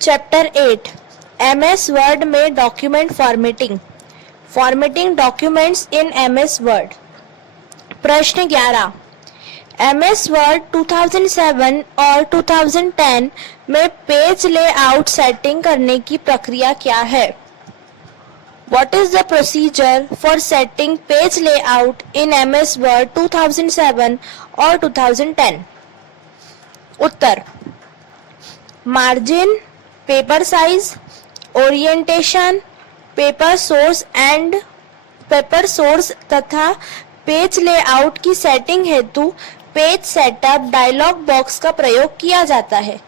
Chapter 8 MS word में document formatting documents in MS word. प्रश्न 11, MS word 2007 और 2010 में पेज लेआउट सेटिंग करने की प्रक्रिया क्या है? What is the procedure for setting page layout in MS Word 2007 और 2010? उत्तर, margin, paper size, orientation, paper source तथा पेज लेआउट की सेटिंग हेतु पेज सेटअप डायलॉग बॉक्स का प्रयोग किया जाता है।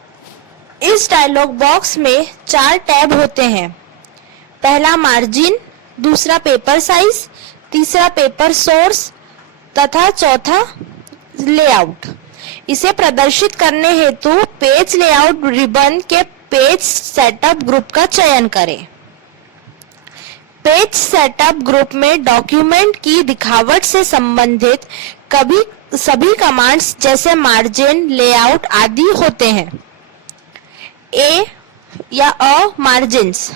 इस डायलॉग बॉक्स में 4 टैब होते हैं। पहला मार्जिन, दूसरा पेपर साइज, तीसरा पेपर सोर्स तथा चौथा लेआउट। इसे प्रदर्शित करने हेतु पेज लेआउट रिबन के पेज सेटअप ग्रुप का चयन करें। पेज सेटअप ग्रुप में डॉक्यूमेंट की दिखावट से संबंधित सभी कमांड्स जैसे मार्जिन, लेआउट आदि होते हैं। ए या अ मार्जिन्स।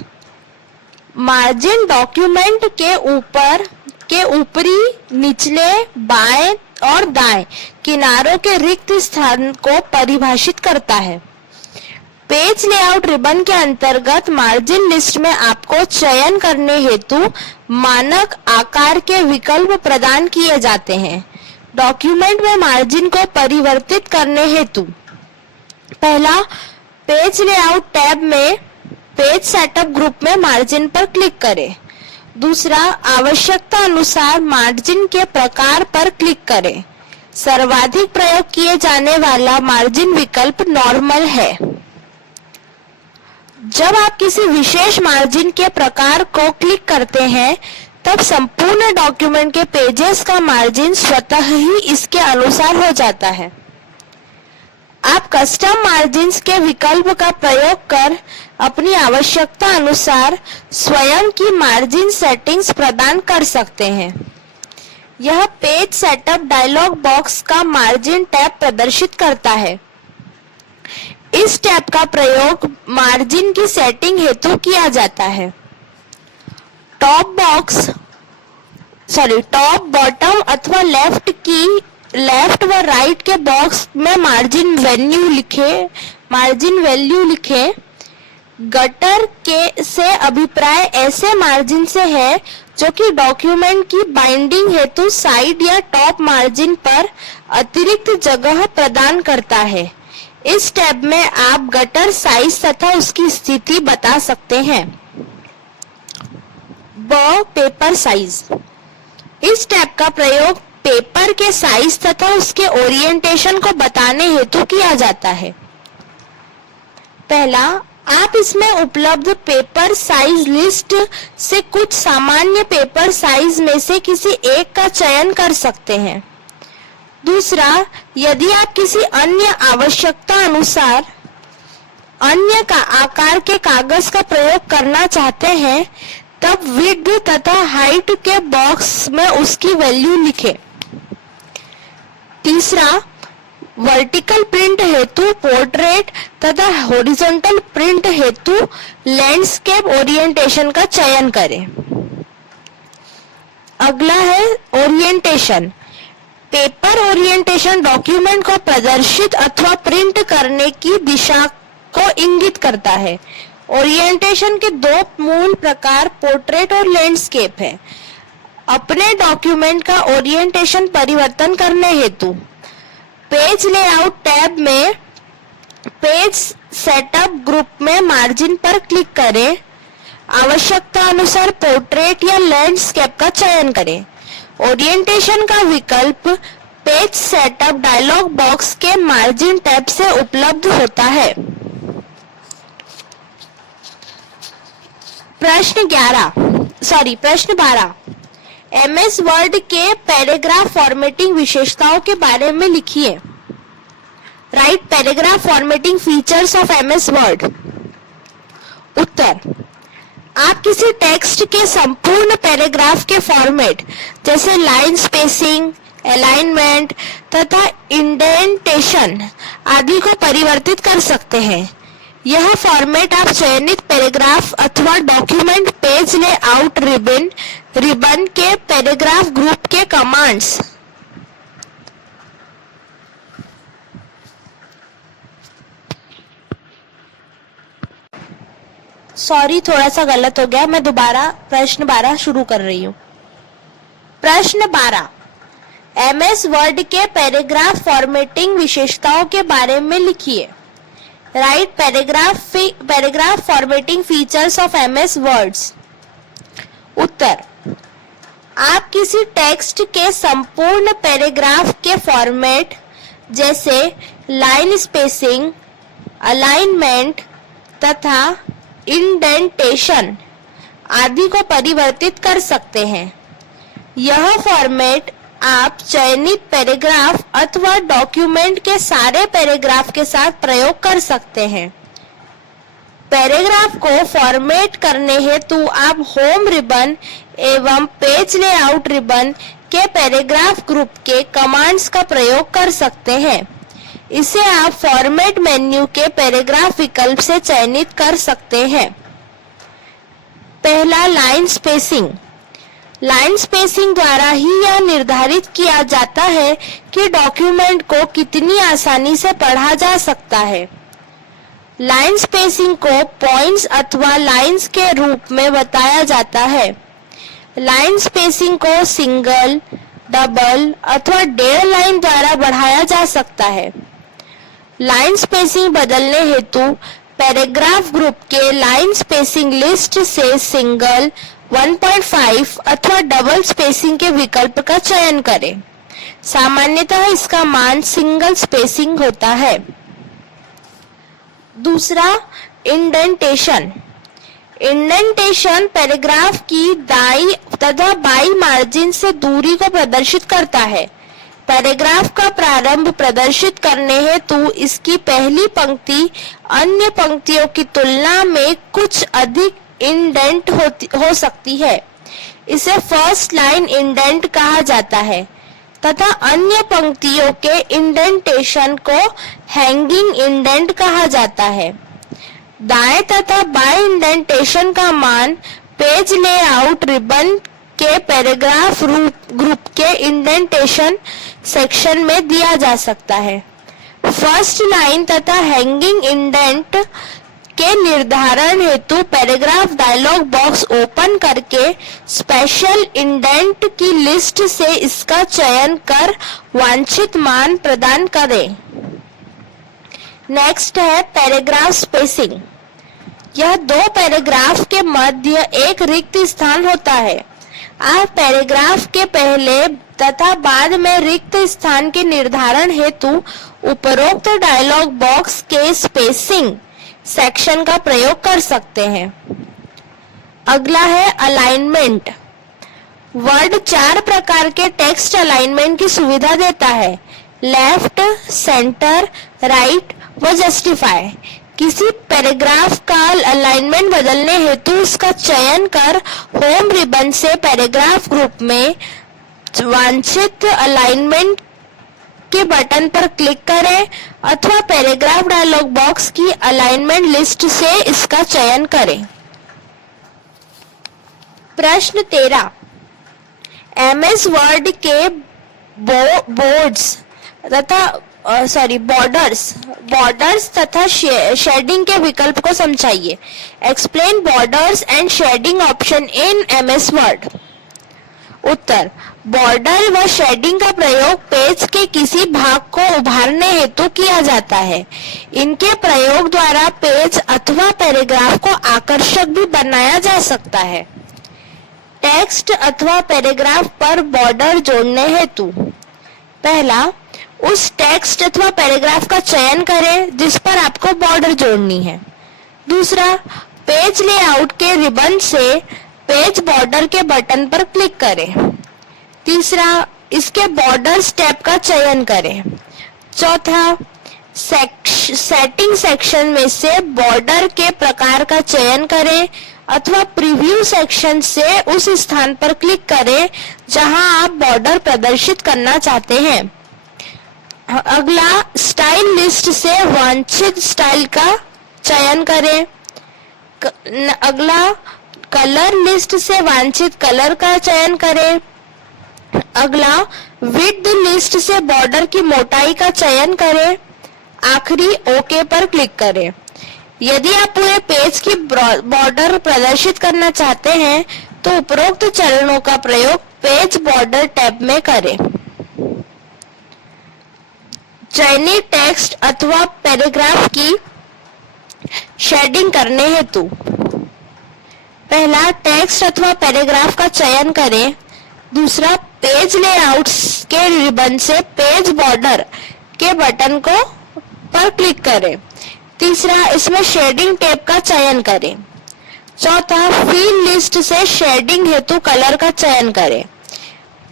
मार्जिन डॉक्यूमेंट के ऊपरी, निचले, बाएं और दाएं किनारों के रिक्त स्थान को परिभाषित करता है। पेज लेआउट रिबन के अंतर्गत मार्जिन लिस्ट में आपको चयन करने हेतु मानक आकार के विकल्प प्रदान किए जाते हैं। डॉक्यूमेंट में मार्जिन को परिवर्तित करने हेतु पहला, पेज लेआउट टैब में पेज सेटअप ग्रुप में मार्जिन पर क्लिक करें। दूसरा, आवश्यकता अनुसार मार्जिन के प्रकार पर क्लिक करें। सर्वाधिक प्रयोग किए जाने वाला मार्जिन विकल्प नॉर्मल है। जब आप किसी विशेष मार्जिन के प्रकार को क्लिक करते हैं, तब संपूर्ण डॉक्यूमेंट के पेजेस का मार्जिन स्वतः ही इसके अनुसार हो जाता है। आप कस्टम मार्जिन्स के विकल्प का प्रयोग कर अपनी आवश्यकता अनुसार स्वयं की मार्जिन सेटिंग्स प्रदान कर सकते हैं। यह पेज सेटअप डायलॉग बॉक्स का मार्जिन टैब प्रदर्शित करता है। इस टैब का प्रयोग मार्जिन की सेटिंग हेतु किया जाता है। टॉप, बॉटम अथवा लेफ्ट व राइट के बॉक्स में मार्जिन वैल्यू लिखे। गटर से अभिप्राय ऐसे मार्जिन से है जो कि डॉक्यूमेंट की बाइंडिंग हेतु साइड या टॉप मार्जिन पर अतिरिक्त जगह प्रदान करता है। इस टैब में आप गटर साइज तथा उसकी स्थिति बता सकते हैं। Paper size. इस टैब का प्रयोग पेपर के साइज तथा उसके ओरिएंटेशन को बताने हेतु किया जाता है। पहला, आप इसमें उपलब्ध पेपर साइज लिस्ट से कुछ सामान्य पेपर साइज में से किसी एक का चयन कर सकते हैं। दूसरा, यदि आप किसी अन्य आवश्यकता अनुसार अन्य का आकार के कागज का प्रयोग करना चाहते हैं, तब विड्थ तथा हाइट के बॉक्स में उसकी वैल्यू लिखें। तीसरा, वर्टिकल प्रिंट हेतु पोर्ट्रेट तथा हॉरिजॉन्टल प्रिंट हेतु लैंडस्केप ओरिएंटेशन का चयन करें। अगला है ओरिएंटेशन। पेपर ओरिएंटेशन डॉक्यूमेंट को प्रदर्शित अथवा प्रिंट करने की दिशा को इंगित करता है। ओरिएंटेशन के 2 मूल प्रकार पोर्ट्रेट और लैंडस्केप है। अपने डॉक्यूमेंट का ओरिएंटेशन परिवर्तन करने हेतु पेज लेआउट टैब में पेज सेटअप ग्रुप में मार्जिन पर क्लिक करें। आवश्यकता अनुसार पोर्ट्रेट या लैंडस्केप का चयन करें। ओरिएंटेशन का विकल्प पेज सेटअप डायलॉग बॉक्स के मार्जिन टैब से उपलब्ध होता है। प्रश्न 12 MS वर्ड के पैराग्राफ फॉर्मेटिंग विशेषताओं के बारे में लिखिए। Write paragraph formatting features of MS Word. उत्तर, आप किसी टेक्स्ट के संपूर्ण पैराग्राफ के फॉर्मेट जैसे लाइन स्पेसिंग, अलाइनमेंट तथा इंडेंटेशन आदि को परिवर्तित कर सकते हैं। यह फॉर्मेट आप चयनित पैराग्राफ अथवा डॉक्यूमेंट पेज लेआउट रिबन के पैराग्राफ ग्रुप के कमांड्स सॉरी थोड़ा सा गलत हो गया, मैं दोबारा प्रश्न 12 शुरू कर रही हूँ। प्रश्न 12, MS वर्ड के पैराग्राफ फॉर्मेटिंग विशेषताओं के बारे में लिखिए। Write paragraph formatting features of MS Words. उत्तर, आप किसी टेक्स्ट के संपूर्ण पैराग्राफ के फॉर्मेट जैसे लाइन स्पेसिंग, अलाइनमेंट तथा इंडेंटेशन आदि को परिवर्तित कर सकते हैं। यह फॉर्मेट आप चयनित पैराग्राफ अथवा डॉक्यूमेंट के सारे पैराग्राफ के साथ प्रयोग कर सकते हैं। पैराग्राफ को फॉर्मेट करने हेतु आप होम रिबन एवं पेज लेआउट रिबन के पैराग्राफ ग्रुप के कमांड्स का प्रयोग कर सकते हैं। इसे आप फॉर्मेट मेन्यू के पैराग्राफ विकल्प से चयनित कर सकते हैं। पहला, लाइन स्पेसिंग। लाइन स्पेसिंग द्वारा ही यह निर्धारित किया जाता है कि डॉक्यूमेंट को कितनी आसानी से पढ़ा जा सकता है। लाइन स्पेसिंग को पॉइंट्स अथवा लाइंस के रूप में बताया जाता है। लाइन स्पेसिंग को सिंगल, डबल अथवा 1.5 लाइन द्वारा बढ़ाया जा सकता है। लाइन स्पेसिंग बदलने हेतु पैराग्राफ ग्रुप के लाइन स्पेसिंग लिस्ट से सिंगल, 1.5 अथवा डबल स्पेसिंग के विकल्प का चयन करें। सामान्यतः इसका मान सिंगल स्पेसिंग होता है। दूसरा, इंडेंटेशन। इंडेंटेशन पैराग्राफ की दाईं तथा बाईं मार्जिन से दूरी को प्रदर्शित करता है। पैराग्राफ का प्रारंभ प्रदर्शित करने हेतु इसकी पहली पंक्ति अन्य पंक्तियों की तुलना में कुछ अधिक इंडेंट हो सकती है। इसे फर्स्ट लाइन इंडेंट कहा जाता है तथा अन्य पंक्तियों के इंडेंटेशन को हैंगिंग इंडेंट कहा जाता है। दाएं तथा बाएं इंडेंटेशन का मान पेज लेआउट रिबन के पैराग्राफ ग्रुप के इंडेंटेशन सेक्शन में दिया जा सकता है। फर्स्ट लाइन तथा हैंगिंग इंडेंट के निर्धारण हेतु पैराग्राफ डायलॉग बॉक्स ओपन करके स्पेशल इंडेंट की लिस्ट से इसका चयन कर वांछित मान प्रदान करें। नेक्स्ट है पैराग्राफ स्पेसिंग। यह दो पैराग्राफ के मध्य एक रिक्त स्थान होता है। आप पैराग्राफ के पहले तथा बाद में रिक्त स्थान के निर्धारण हेतु उपरोक्त डायलॉग बॉक्स के स्पेसिंग सेक्शन का प्रयोग कर सकते हैं। अगला है अलाइनमेंट। वर्ड 4 प्रकार के टेक्स्ट अलाइनमेंट की सुविधा देता है: लेफ्ट, सेंटर, राइट व जस्टिफाई। किसी पैराग्राफ का अलाइनमेंट बदलने हेतु इसका चयन कर होम रिबन से पैराग्राफ ग्रुप में वांछित अलाइनमेंट के बटन पर क्लिक करें अथवा पैराग्राफ डायलॉग बॉक्स की अलाइनमेंट लिस्ट से इसका चयन करें। प्रश्न 13, MS वर्ड के बॉर्डर्स तथा शेडिंग के विकल्प को समझाइए। Explain borders and shading option in MS Word. उत्तर, बॉर्डर व शेडिंग का प्रयोग पेज के किसी भाग को उभारने हेतु किया जाता है। इनके प्रयोग द्वारा पेज अथवा पैराग्राफ को आकर्षक भी बनाया जा सकता है। टेक्स्ट अथवा पैराग्राफ पर बॉर्डर जोड़ने हेतु: पहला, उस टेक्स्ट अथवा पैराग्राफ का चयन करें जिस पर आपको बॉर्डर जोड़नी है। दूसरा, पेज लेआउट के रिबन से पेज बॉर्डर के बटन पर क्लिक करें। तीसरा, इसके बॉर्डर स्टेप का चयन करें। चौथा, सेटिंग सेक्शन में से बॉर्डर के प्रकार का चयन करें अथवा प्रीव्यू सेक्शन से उस स्थान पर क्लिक करें जहां आप बॉर्डर प्रदर्शित करना चाहते हैं। अगला, स्टाइल लिस्ट से वांछित स्टाइल का चयन करें। अगला, कलर लिस्ट से वांछित कलर का चयन करें। अगला, विड्थ लिस्ट से बॉर्डर की मोटाई का चयन करें। आखिरी, ओके पर क्लिक करें। यदि आप पूरे पेज की बॉर्डर प्रदर्शित करना चाहते हैं तो उपरोक्त चरणों का प्रयोग पेज बॉर्डर टैब में करें। चयनित टेक्स्ट अथवा पैराग्राफ की शेडिंग करने हेतु, पहला, टेक्स्ट अथवा पैराग्राफ का चयन करें। दूसरा, पेज लेआउट्स के रिबन से पेज बॉर्डर के बटन को पर क्लिक करें। तीसरा, इसमें शेडिंग टैब का चयन करें। चौथा, फील लिस्ट से शेडिंग हेतु कलर का चयन करें।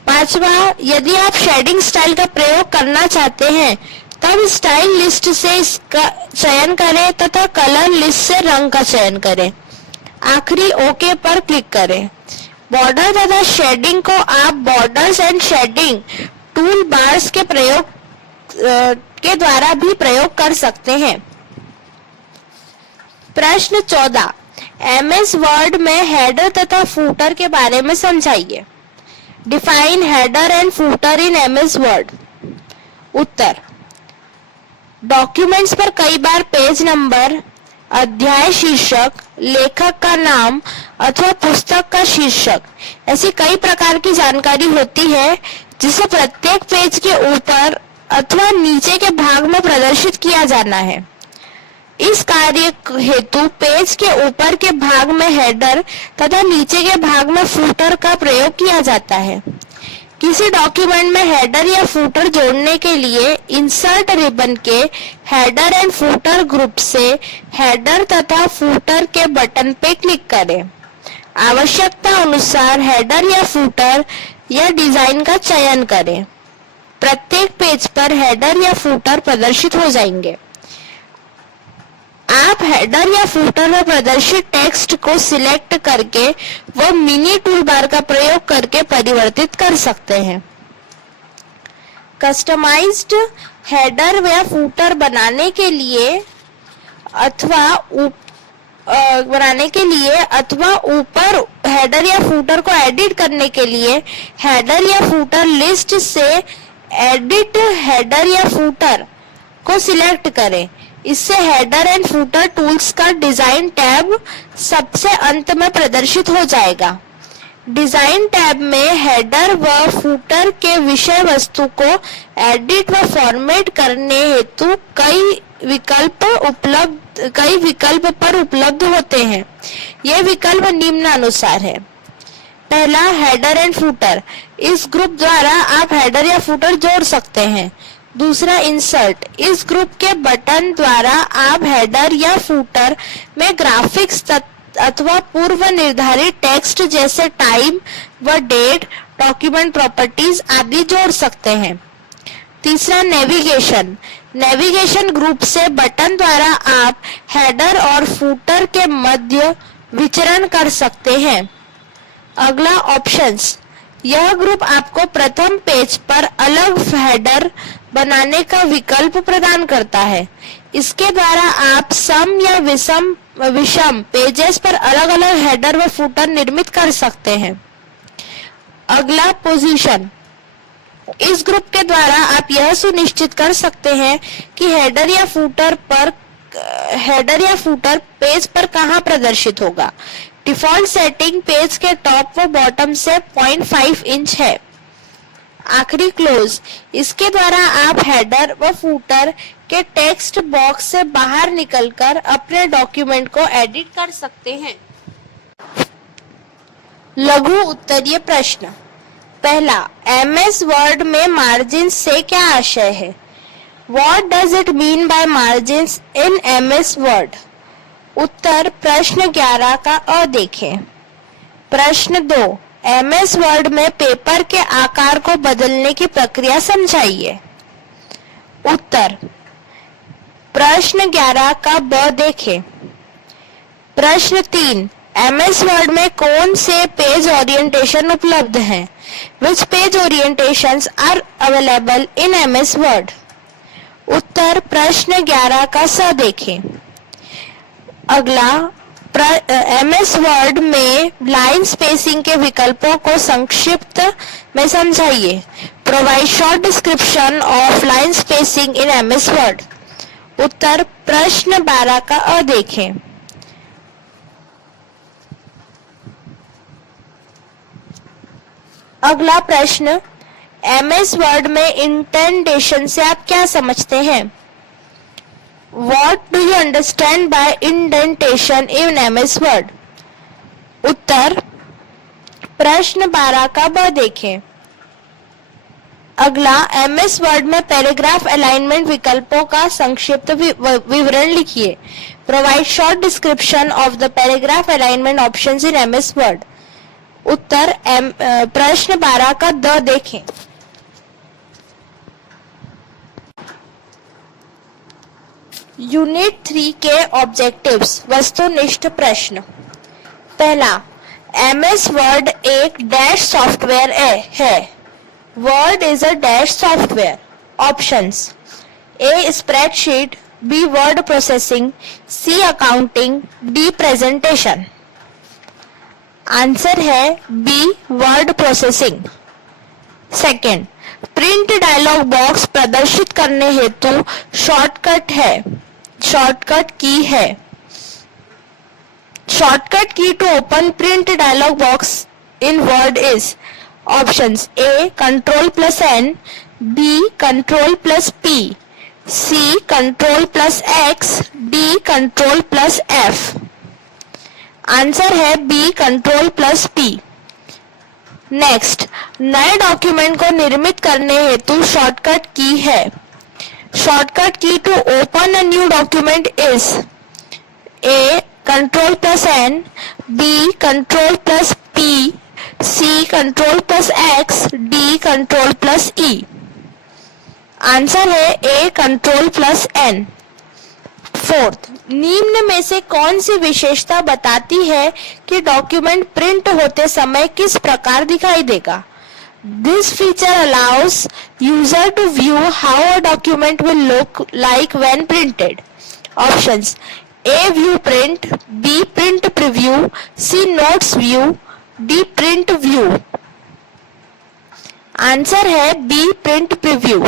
पांचवा, यदि आप शेडिंग स्टाइल का प्रयोग करना चाहते हैं तब स्टाइल लिस्ट से इसका चयन करें तथा कलर लिस्ट से रंग का चयन करें। आखिरी, ओके पर क्लिक करें। बॉर्डर तथा शेडिंग को आप borders and shading tool bars के प्रयोग के द्वारा भी प्रयोग कर सकते हैं। प्रश्न 14, एमएस वर्ड में हेडर तथा फूटर के बारे में समझाइए। Define header and footer in MS Word. Uttar, documents पर कई बार पेज नंबर, अध्याय शीर्षक, लेखक का नाम अथवा पुस्तक का शीर्षक, ऐसी कई प्रकार की जानकारी होती है जिसे प्रत्येक पेज के ऊपर अथवा नीचे के भाग में प्रदर्शित किया जाना है। इस कार्य हेतु पेज के ऊपर के भाग में हेडर तथा नीचे के भाग में फूटर का प्रयोग किया जाता है। किसी डॉक्यूमेंट में हेडर या फूटर जोड़ने के लिए इंसर्ट रिबन के हेडर एंड फूटर ग्रुप से हेडर तथा फूटर के बटन पे क्लिक करें। आवश्यकता अनुसार हेडर या फूटर या डिजाइन का चयन करें। प्रत्येक पेज पर हेडर या फूटर प्रदर्शित हो जाएंगे। आप हेडर या फूटर में प्रदर्शित टेक्स्ट को सिलेक्ट करके वो मिनी टूलबार का प्रयोग करके परिवर्तित कर सकते हैं। कस्टमाइज्ड हेडर या फूटर बनाने के लिए अथवा ऊपर हेडर या फूटर को एडिट करने के लिए हेडर या फूटर लिस्ट से एडिट हेडर या फूटर को सिलेक्ट करें। इससे हेडर एंड फूटर टूल्स का डिजाइन टैब सबसे अंत में प्रदर्शित हो जाएगा। डिजाइन टैब में हेडर व फूटर के विषय वस्तु को एडिट व फॉर्मेट करने हेतु कई विकल्प पर उपलब्ध होते हैं। ये विकल्प निम्नानुसार है। पहला, हेडर एंड फूटर, इस ग्रुप द्वारा आप हेडर या फूटर जोड़ सकते हैं। दूसरा, इंसर्ट, इस ग्रुप के बटन द्वारा आप हेडर या फूटर में ग्राफिक्स अथवा पूर्व निर्धारित टेक्स्ट जैसे टाइम व डेट, डॉक्यूमेंट प्रॉपर्टीज आदि जोड़ सकते हैं। तीसरा, नेविगेशन, नेविगेशन ग्रुप से बटन द्वारा आप हेडर और फूटर के मध्य विचरण कर सकते हैं। अगला, ऑप्शंस, यह ग्रुप आपको प्रथम पेज पर अलग हेडर बनाने का विकल्प प्रदान करता है। इसके द्वारा आप सम या विषम पेजेस पर अलग अलग हेडर व फूटर निर्मित कर सकते हैं। अगला, पोजीशन, इस ग्रुप के द्वारा आप यह सुनिश्चित कर सकते हैं कि हेडर या फूटर पेज पर कहां प्रदर्शित होगा। डिफॉल्ट सेटिंग पेज के टॉप व बॉटम से 0.5 इंच है। आखिरी, क्लोज, इसके द्वारा आप हेडर व फूटर के टेक्स्ट बॉक्स से बाहर निकलकर अपने डॉक्यूमेंट को एडिट कर सकते हैं। लघु उत्तरीय प्रश्न। पहला, एमएस वर्ड में मार्जिन से क्या आशय है? What does it mean by margins in MS Word? उत्तर प्रश्न 11 का अ देखें। प्रश्न 2, MS वर्ड में पेपर के आकार को बदलने की प्रक्रिया समझाइए। उत्तर प्रश्न 11 का ब देखें। प्रश्न 3, MS वर्ड में कौन से पेज ओरिएंटेशन उपलब्ध हैं? Which page orientations are available in MS Word? उत्तर प्रश्न 11 का स देखें। अगला एमएस वर्ड में लाइन स्पेसिंग के विकल्पों को संक्षिप्त में समझाइए। Provide short description of line spacing in MS Word. उत्तर प्रश्न 12 का अ देखें। अगला प्रश्न, एमएस वर्ड में इंडेंटेशन से आप क्या समझते हैं? What do you understand by indentation in MS Word? उत्तर प्रश्न 12 का ब देखें। अगला, MS Word में पैराग्राफ अलाइनमेंट विकल्पों का संक्षिप्त विवरण लिखिए। Provide short description of the paragraph alignment options in MS Word। उत्तर प्रश्न 12 का द देखें। यूनिट 3 के ऑब्जेक्टिव्स, वस्तुनिष्ठ प्रश्न। पहला, एमएस वर्ड एक डैश सॉफ्टवेयर है। Word is a dash software. Options: A spreadsheet, B word processing, C accounting, D presentation. Answer है B word processing. Second, print dialog box प्रदर्शित करने हेतु शॉर्टकट की है। Shortcut key to open print dialog box in Word is options: A control plus N, B control plus P, C control plus X, D control plus F. Answer है B control plus P. Next, नए document को निर्मित करने हेतु shortcut की है। Shortcut key to open a new document is A control plus N, B control plus P, C control plus X, D control plus E. Answer है A control plus N. Fourth, निम्न में से कौन सी विशेषता बताती है कि डॉक्यूमेंट प्रिंट होते समय किस प्रकार दिखाई देगा? This feature allows user to view how a document will look like when printed. Options: A view print, B print preview, C notes view, D print view. Answer है B print preview.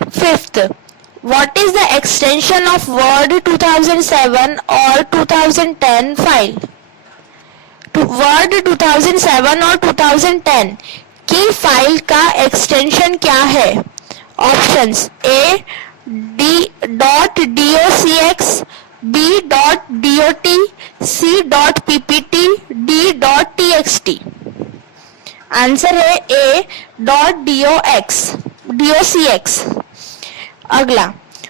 Fifth, what is the extension of Word 2007 or 2010 file? Word 2007 और 2010 की file का extension क्या है? Options: ए .docx, B .dot, सी .ppt, D .txt। Answer है ए .docx। अगला,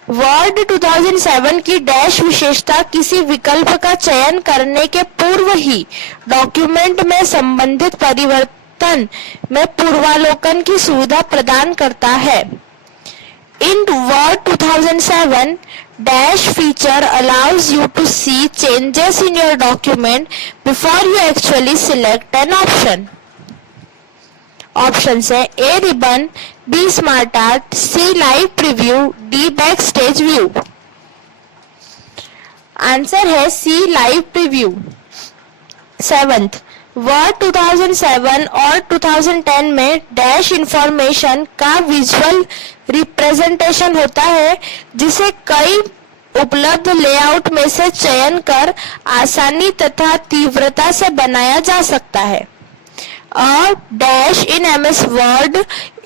word 2007 की dash विशेषता किसी विकल्प का चयन करने के पूर्व ही डॉक्यूमेंट में संबंधित परिवर्तन में पूर्वालोकन की सुविधा प्रदान करता है। In Word 2007, dash feature allows you to see changes in your document before you actually select an option. Option है A ribbon, B smart art, C live preview, D back stage view. Answer है C live preview. Seventh, Word 2007 और 2010 में dash information का visual representation होता है, जिसे कई उपलब्ध लेआउट में से चयन कर आसानी तथा तीव्रता से बनाया जा सकता है। A dash in MS Word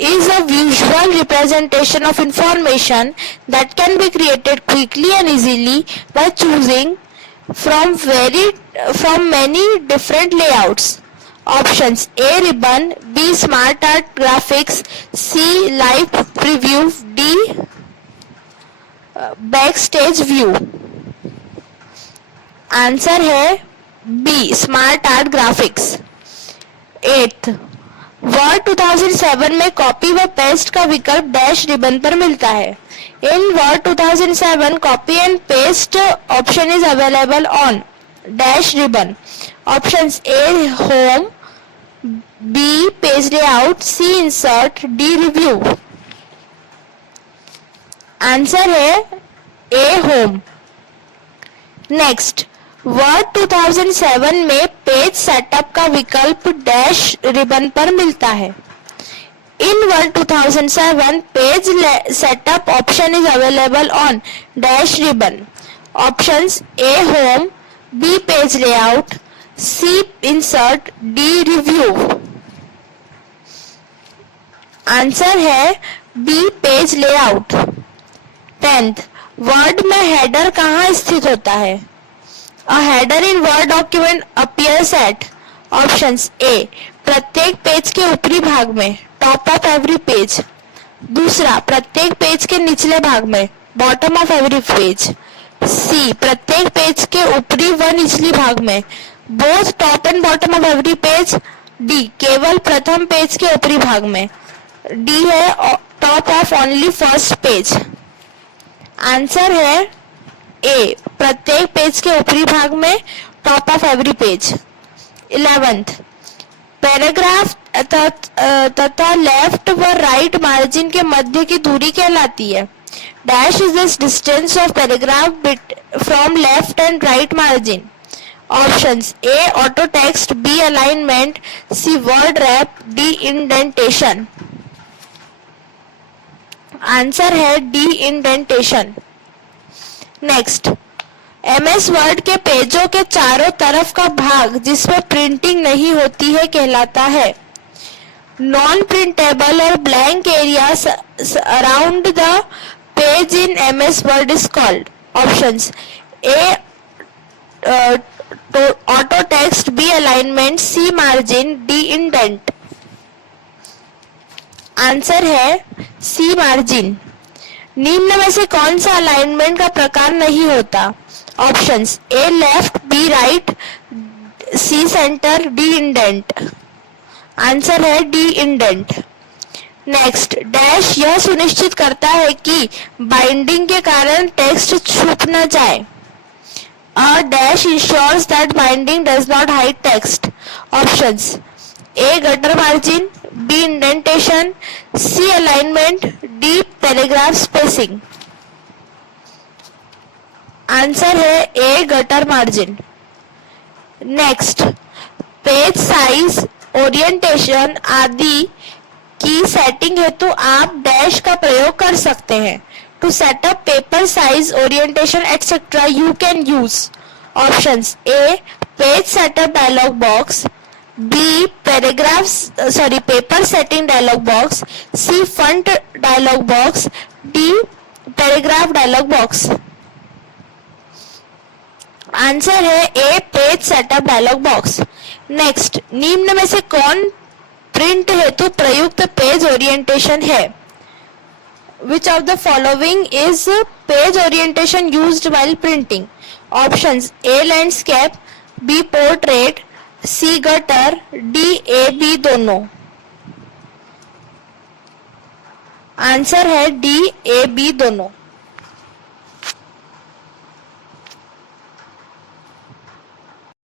is a visual representation of information that can be created quickly and easily by choosing from many different layouts. Options: A ribbon, B smart art graphics, C live preview, D backstage view. Answer है B smart art graphics। 8th, word 2007 में copy व paste का विकल्प dash ribbon पर मिलता है। In Word 2007, copy and paste option is available on dash ribbon. Options: A home, B page layout, C insert, D review. Answer है A home. Next, word 2007 में page setup का विकल्प dash ribbon पर मिलता है। In Word 2007 page setup option is available on dash ribbon. Options A home, B page layout, C insert, D review. Answer है B page layout. 10th, Word में header कहाँ स्थित होता है? A header in Word document appears at options A, प्रत्येक page के ऊपरी भाग में, टॉप ऑफ एवरी पेज। दूसरा, प्रत्येक पेज के निचले भाग में, बॉटम ऑफ एवरी पेज। सी, प्रत्येक पेज के ऊपरी व निचली भाग में, both top and bottom of every page. D, केवल प्रथम पेज के ऊपरी भाग में। डी है top of only first page. Answer है ए, प्रत्येक पेज के ऊपरी भाग में, top of every page. 11th, paragraph तथा लेफ्ट व राइट मार्जिन के मध्य की दूरी कहलाती है। Dash is the distance of paragraph from left and right margin. Options A auto text, B alignment, C word wrap, D indentation. Answer है D indentation. Next, MS Word के पेजों के चारों तरफ का भाग जिसमें प्रिंटिंग नहीं होती है कहलाता है। नॉन प्रिंटेबल और blank area around the page in MS Word is called. Options A auto text, B alignment, C margin, D indent. Answer है सी मार्जिन। निम्न में से कौन सा अलाइनमेंट का प्रकार नहीं होता? Options A left, B right, C centre, D indent. Answer है डी इंडेंट। नेक्स्ट, डैश यह सुनिश्चित करता है कि बाइंडिंग के कारण टेक्स्ट छुप न जाए। A dash ensures that binding does not hide text. Options A gutter margin, B indentation, C alignment, D paragraph spacing. Answer है A gutter margin. Next, page size, orientation आदि की सेटिंग हेतु आप डैश का प्रयोग कर सकते हैं। To set up paper size, orientation etcetera you can use. Options A page setup dialog box, B paper setting dialog box, C font dialog box, D paragraph dialog box. Answer है A page setup dialog box. Next, निम्न में से कौन print हेतु प्रयुक्त page orientation है? Which of the following is page orientation used while printing? Options A landscape, B portrait, C gutter, D A B दोनों। Answer है D A B दोनों।